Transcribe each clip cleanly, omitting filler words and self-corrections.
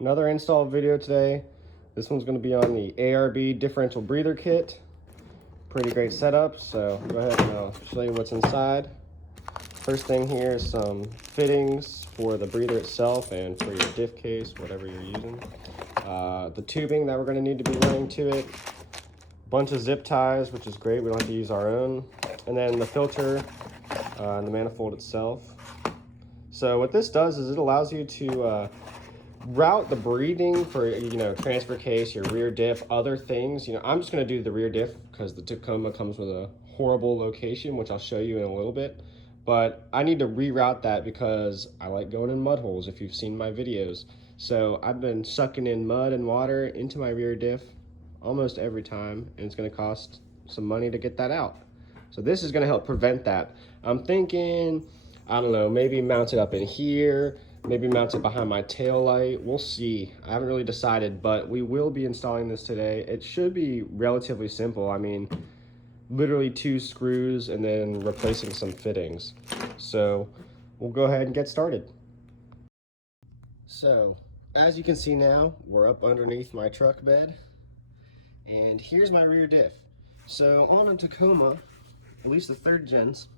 Another install video today. This one's going to be on the ARB Differential Breather Kit. Pretty great setup, so go ahead and I'll show you what's inside. First thing here is some fittings for the breather itself and for your diff case, whatever you're using. The tubing that we're going to need to be running to it. Bunch of zip ties, which is great. We don't have to use our own. And then the filter and the manifold itself. So what this does is it allows you to route the breathing for, transfer case, your rear diff, other things. I'm just going to do the rear diff because the Tacoma comes with a horrible location, which I'll show you in a little bit. But I need to reroute that because I like going in mud holes, if you've seen my videos. So I've been sucking in mud and water into my rear diff almost every time, and it's going to cost some money to get that out. So this is going to help prevent that. I'm thinking, I don't know, maybe mount it up in here, maybe mount it behind my tail light. We'll see. I haven't really decided, but we will be installing this today. It should be relatively simple. I mean, literally 2 screws and then replacing some fittings. So we'll go ahead and get started. So as you can see now, we're up underneath my truck bed, and here's my rear diff. So on a Tacoma, at least the 3rd gens,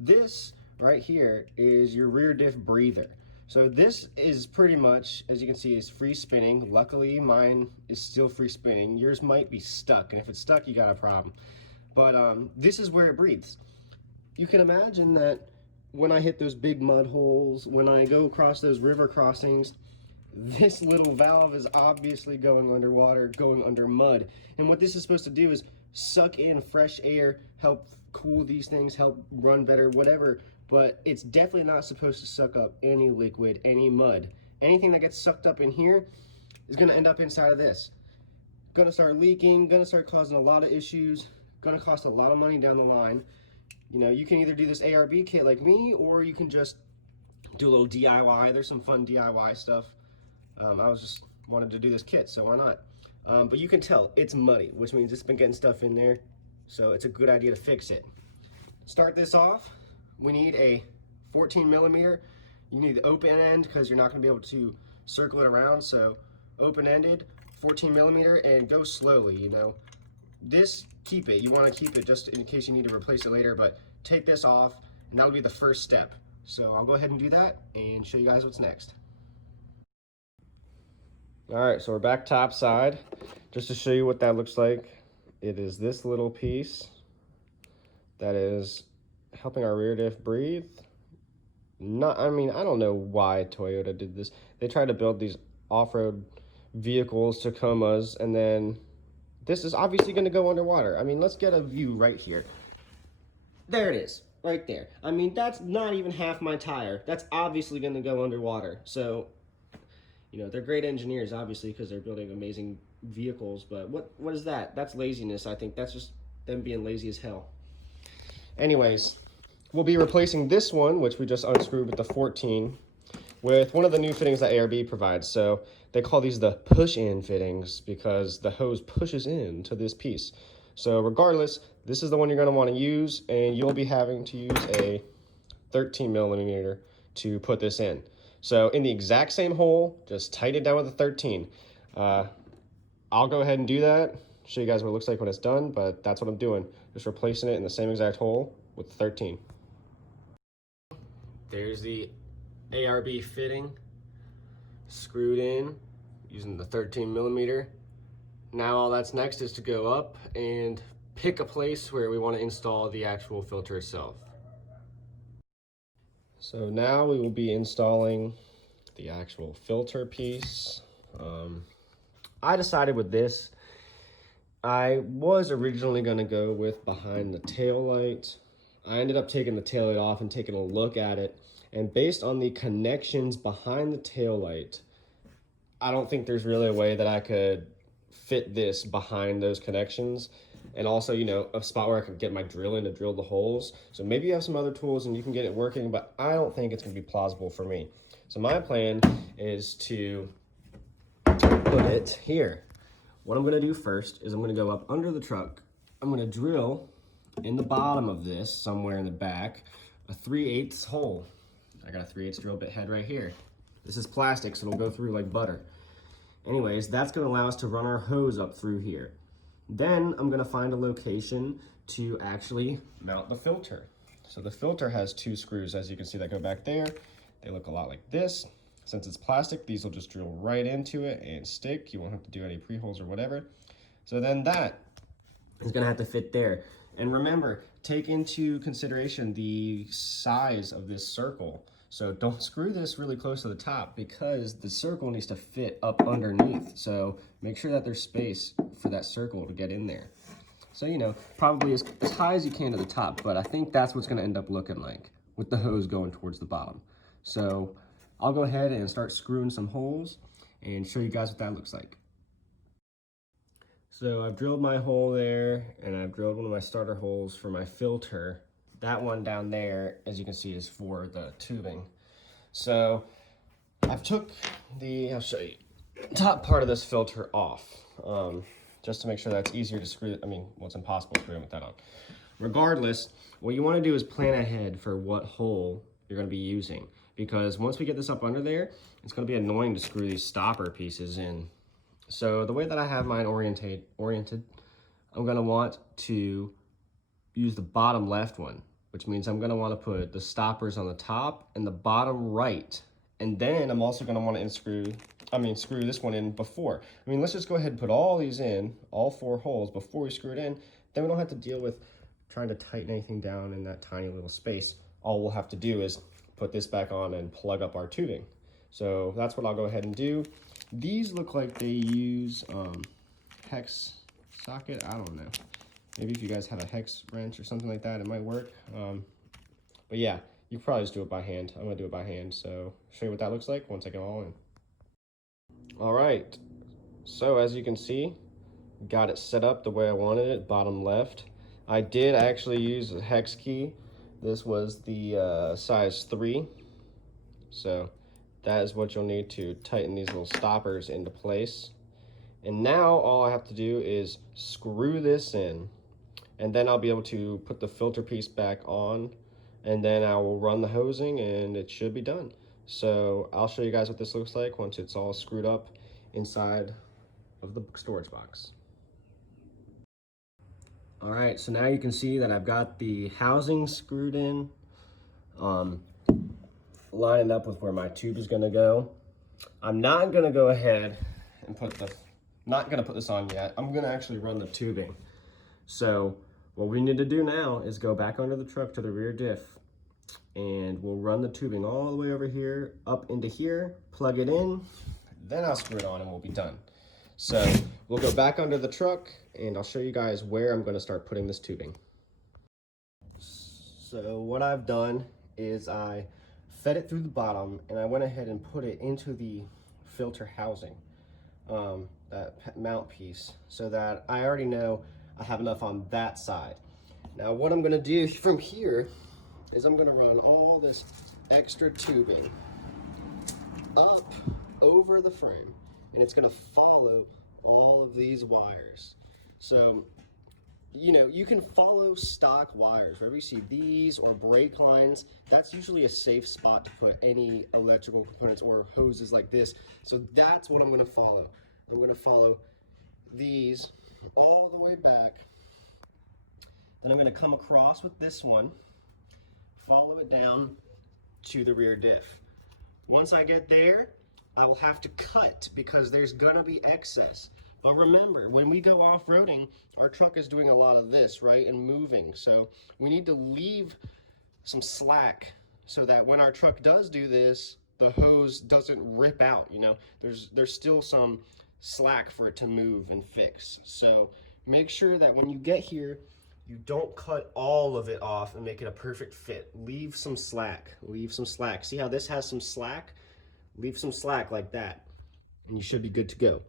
this right here is your rear diff breather. So this is pretty much, as you can see, is free spinning. Luckily mine is still free spinning. Yours might be stuck, and if it's stuck, you got a problem. But this is where it breathes. You can imagine that when I hit those big mud holes, when I go across those river crossings, this little valve is obviously going underwater, going under mud. And what this is supposed to do is suck in fresh air, help cool these things, help run better, whatever. But it's definitely not supposed to suck up any liquid, any mud. Anything that gets sucked up in here is gonna end up inside of this. Gonna start leaking, gonna start causing a lot of issues, gonna cost a lot of money down the line. You can either do this ARB kit like me, or you can just do a little DIY. There's some fun DIY stuff. I was just wanted to do this kit, so why not? But you can tell it's muddy, which means it's been getting stuff in there, so it's a good idea to fix it. Start this off. We need a 14 millimeter. You need the open end because you're not going to be able to circle it around, so open-ended 14 millimeter, and go slowly. This, keep it. You want to keep it just in case you need to replace it later, but take this off, and that'll be the first step. So I'll go ahead and do that and show you guys what's next. All right, so we're back top side. Just to show you what that looks like, it is this little piece that is helping our rear diff breathe. I don't know why Toyota did this. They tried to build these off-road vehicles, Tacomas, and then this is obviously going to go underwater. Let's get a view right here. There it is, right there. That's not even half my tire. That's obviously going to go underwater. So, they're great engineers, obviously, because they're building amazing vehicles, but what is that? That's laziness, I think. That's just them being lazy as hell. Anyways, we'll be replacing this one, which we just unscrewed with the 14, with one of the new fittings that ARB provides. So they call these the push-in fittings because the hose pushes in to this piece. So regardless, this is the one you're going to want to use, and you'll be having to use a 13 millimeter to put this in. So in the exact same hole, just tighten it down with a 13. I'll go ahead and do that, show you guys what it looks like when it's done, but that's what I'm doing. Just replacing it in the same exact hole with the 13. There's the ARB fitting screwed in using the 13 millimeter. Now all that's next is to go up and pick a place where we want to install the actual filter itself. So now we will be installing the actual filter piece. I decided with this, I was originally going to go with behind the tail light. I ended up taking the tail light off and taking a look at it, and based on the connections behind the tail light, I don't think there's really a way that I could fit this behind those connections. And also, a spot where I could get my drill in to drill the holes. So maybe you have some other tools and you can get it working, but I don't think it's going to be plausible for me. So my plan is to put it here. What I'm going to do first is I'm going to go up under the truck. I'm going to drill in the bottom of this, somewhere in the back, a 3/8 hole. I got a 3/8 drill bit head right here. This is plastic, so it'll go through like butter. Anyways, that's gonna allow us to run our hose up through here. Then I'm gonna find a location to actually mount the filter. So the filter has 2 screws, as you can see, that go back there. They look a lot like this. Since it's plastic, these will just drill right into it and stick. You won't have to do any pre-holes or whatever. So then that is gonna have to fit there. And remember, take into consideration the size of this circle. So don't screw this really close to the top because the circle needs to fit up underneath. So make sure that there's space for that circle to get in there. So, you know, probably as high as you can to the top, but I think that's what's gonna end up looking like with the hose going towards the bottom. So I'll go ahead and start screwing some holes and show you guys what that looks like. So I've drilled my hole there, and I've drilled one of my starter holes for my filter. That one down there, as you can see, is for the tubing. So I've took the, I'll show you, top part of this filter off, just to make sure that's easier to screw. I mean, well, it's impossible to screw with that on. Regardless, what you want to do is plan ahead for what hole you're going to be using, because once we get this up under there, it's going to be annoying to screw these stopper pieces in. So the way that I have mine oriented, I'm gonna want to use the bottom left one, which means I'm gonna wanna put the stoppers on the top and the bottom right. And then I'm also gonna wanna screw this one in before. I mean, let's just go ahead and put all these in, all 4 holes before we screw it in. Then we don't have to deal with trying to tighten anything down in that tiny little space. All we'll have to do is put this back on and plug up our tubing. So that's what I'll go ahead and do. These look like they use hex socket. I don't know. Maybe if you guys have a hex wrench or something like that, it might work. But yeah, you can probably just do it by hand. I'm gonna do it by hand. So show you what that looks like once I get all in. All right. So as you can see, got it set up the way I wanted it, bottom left. I did actually use a hex key. This was the size 3. So that is what you'll need to tighten these little stoppers into place. And now all I have to do is screw this in, and then I'll be able to put the filter piece back on, and then I will run the hosing and it should be done. So I'll show you guys what this looks like once it's all screwed up inside of the storage box. All right, so now you can see that I've got the housing screwed in. Lining up with where my tube is gonna go. I'm not gonna go ahead and not gonna put this on yet. I'm gonna actually run the tubing. So what we need to do now is go back under the truck to the rear diff, and we'll run the tubing all the way over here, up into here, plug it in, then I'll screw it on and we'll be done. So we'll go back under the truck and I'll show you guys where I'm gonna start putting this tubing. So what I've done is I fed it through the bottom, and I went ahead and put it into the filter housing, that mount piece, so that I already know I have enough on that side. Now what I'm gonna do from here is I'm gonna run all this extra tubing up over the frame, and it's gonna follow all of these wires. So, you know, you can follow stock wires. Wherever you see these or brake lines, that's usually a safe spot to put any electrical components or hoses like this. So that's what I'm gonna follow. I'm gonna follow these all the way back. Then I'm gonna come across with this one, follow it down to the rear diff. Once I get there, I will have to cut because there's gonna be excess. But remember, when we go off-roading, our truck is doing a lot of this, right, and moving. So we need to leave some slack so that when our truck does do this, the hose doesn't rip out, you know. There's still some slack for it to move and fix. So make sure that when you get here, you don't cut all of it off and make it a perfect fit. Leave some slack, leave some slack. See how this has some slack? Leave some slack like that, and you should be good to go.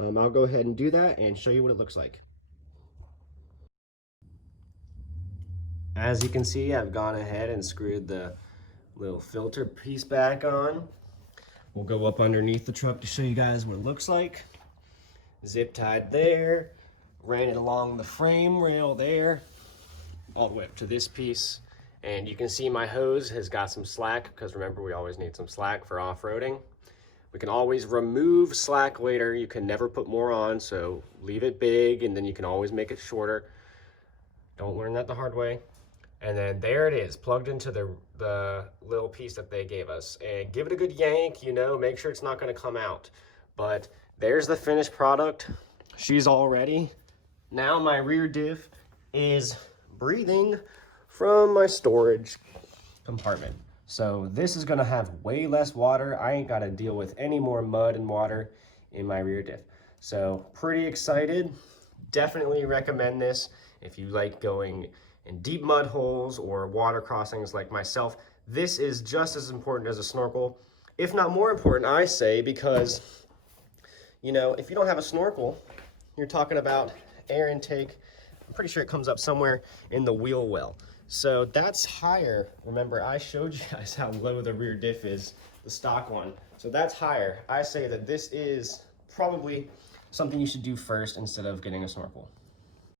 I'll go ahead and do that and show you what it looks like. As you can see, I've gone ahead and screwed the little filter piece back on. We'll go up underneath the truck to show you guys what it looks like. Zip tied there, ran it along the frame rail there, all the way up to this piece. And you can see my hose has got some slack, because remember, we always need some slack for off-roading. We can always remove slack later. You can never put more on, so leave it big and then you can always make it shorter. Don't learn that the hard way. And then there it is, plugged into the little piece that they gave us. And give it a good yank, you know, make sure it's not gonna come out. But there's the finished product. She's all ready. Now my rear diff is breathing from my storage compartment. So this is gonna have way less water. I ain't gotta deal with any more mud and water in my rear diff. So pretty excited. Definitely recommend this if you like going in deep mud holes or water crossings like myself. This is just as important as a snorkel, if not more important, I say, because, you know, if you don't have a snorkel, you're talking about air intake. I'm pretty sure it comes up somewhere in the wheel well. So that's higher. Remember, I showed you guys how low the rear diff is, the stock one. So that's higher. I say that this is probably something you should do first instead of getting a snorkel.